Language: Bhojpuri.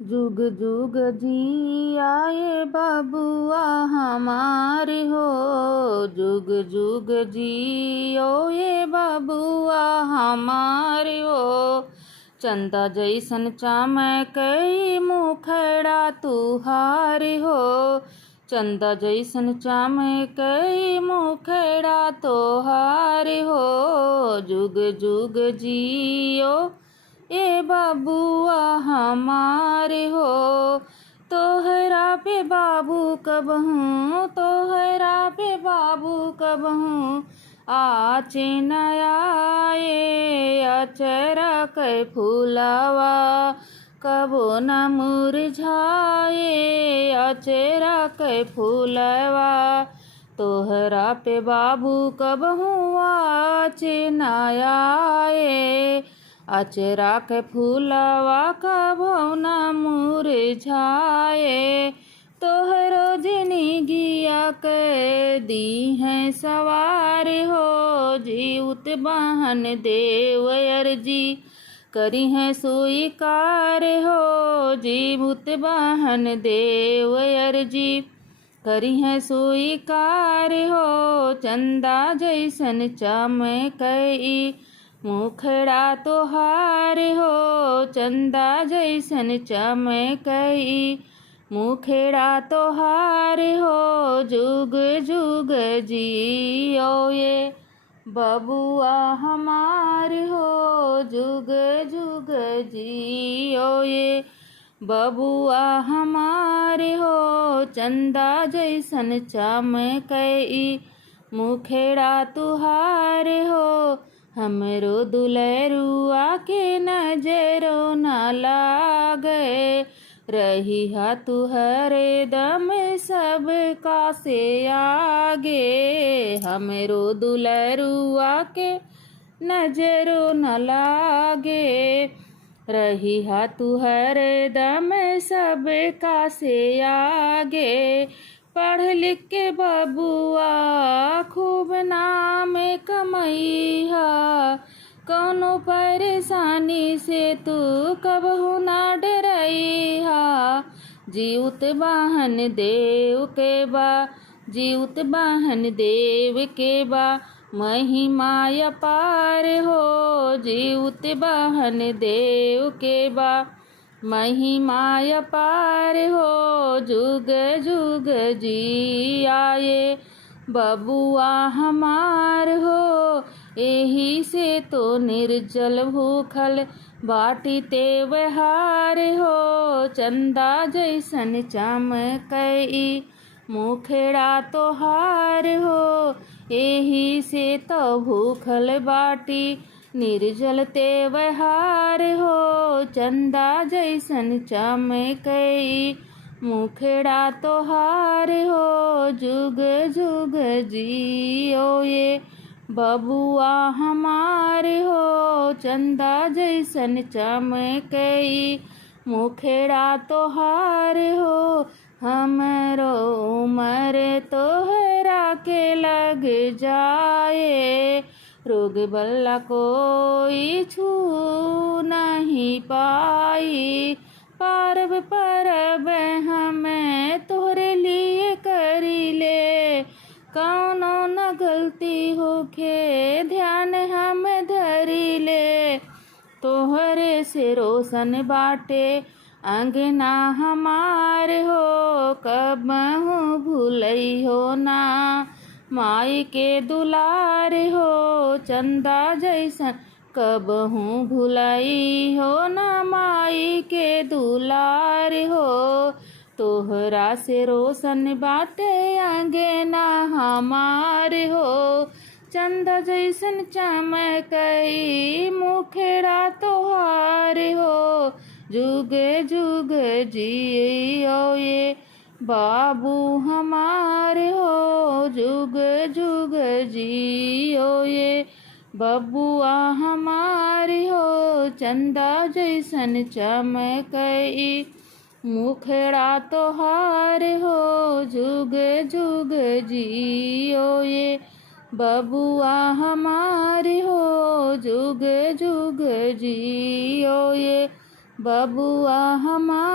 जुग जुग जियाए बबुआ हमारे हो, जुग जुग जियो ये बबुआ हमारे हो। चंदा जैसन चमकई मुखड़ा तुहारे हो, चंदा जैसन चमकई मुखड़ा तोहारे हो। जुग जुग जियो ए बबुआ हमारे हो, तोहरा पे बाबू कब हूँ, तोहरा पे बाबू कब हूँ। आचे नयाए अचरा कै फूलवा, कबो न मुरझाए अचरा कै फूलवा। तोहरा पे बाबू कब हूँ आचे नयाए, अचरा के फूलवा कबो न मुरझाए। तोहरो जिंदगिया के दी है सवार हो, जीउत बहन देव अर्जी करी है स्वीकार हो। जीउत बहन देव अर्जी करी है स्वीकार हो। चंदा जैसन चमकई मुखड़ा तोहार हो, चंदा जैसन चमकई मुखड़ा तोहार हो। जुग जुग जियो ये बबुआ हमार हो, जुग जुग जियो ये बबुआ हमार हो। चंदा जैसन चमकई मुखड़ा तुहार हो, हमरो दुलरुआ के नजरो न लागे। रही हा तुहरे दम सब का से आगे, हमरो दुलरुआ के नजरो न लागे। रही हा तुहरे दम सब का से आगे। पढ़ लिख के बबुआ खूब नाम कमैहा, कौनो परेशानी से तू कबहू ना डरैहा। जीउत बहन देव के बा, जीउत बहन देव के बा महिमा अपार हो। जीउत बहन देव के बा महिमा अपार हो। जुग जुग जियाए बबुआ हमार हो, एही से तो निर्जल भूखल बाटी त्योहार हो। चंदा जैसन चमकई मुखड़ा तोहार हो, एही से तो भूखल बाटी निर्जल त्योहार हो। चंदा जैसन चमकई मुखड़ा तोहार हो, जुग जुग जियो ये बबुआ हमार हो। चंदा जैसन चमकई मुखड़ा तोहार हो, हमरो उमर तोहरा के लग जाए। रोग बल्ला कोई छू नहीं पाई, पारब परब हमें तोहरे लिए करी ले। कौनो न गलती होखे ध्यान हम धरी ले, तोहरे से रोशन बाटे अंगना हमार हो। कबहू भूलई हो ना माई के दुलार हो, चंदा जैसन कबहू भूलई हो ना माई के दुलार हो। तोहरा से रोशन बाटे अंगना हमार हो, चंदा जैसन चमकई मुखड़ा तोहार हो। जुग जुग जियो ये बाबू हमार हो, जुग जुग जियो ये बबुआ हमार हो। चंदा जैसन चमकई मुखड़ा तोहार हो, जुग जुग जियो ये बबुआ हमार हो। जुग जुग जियो ये बबुआ हमार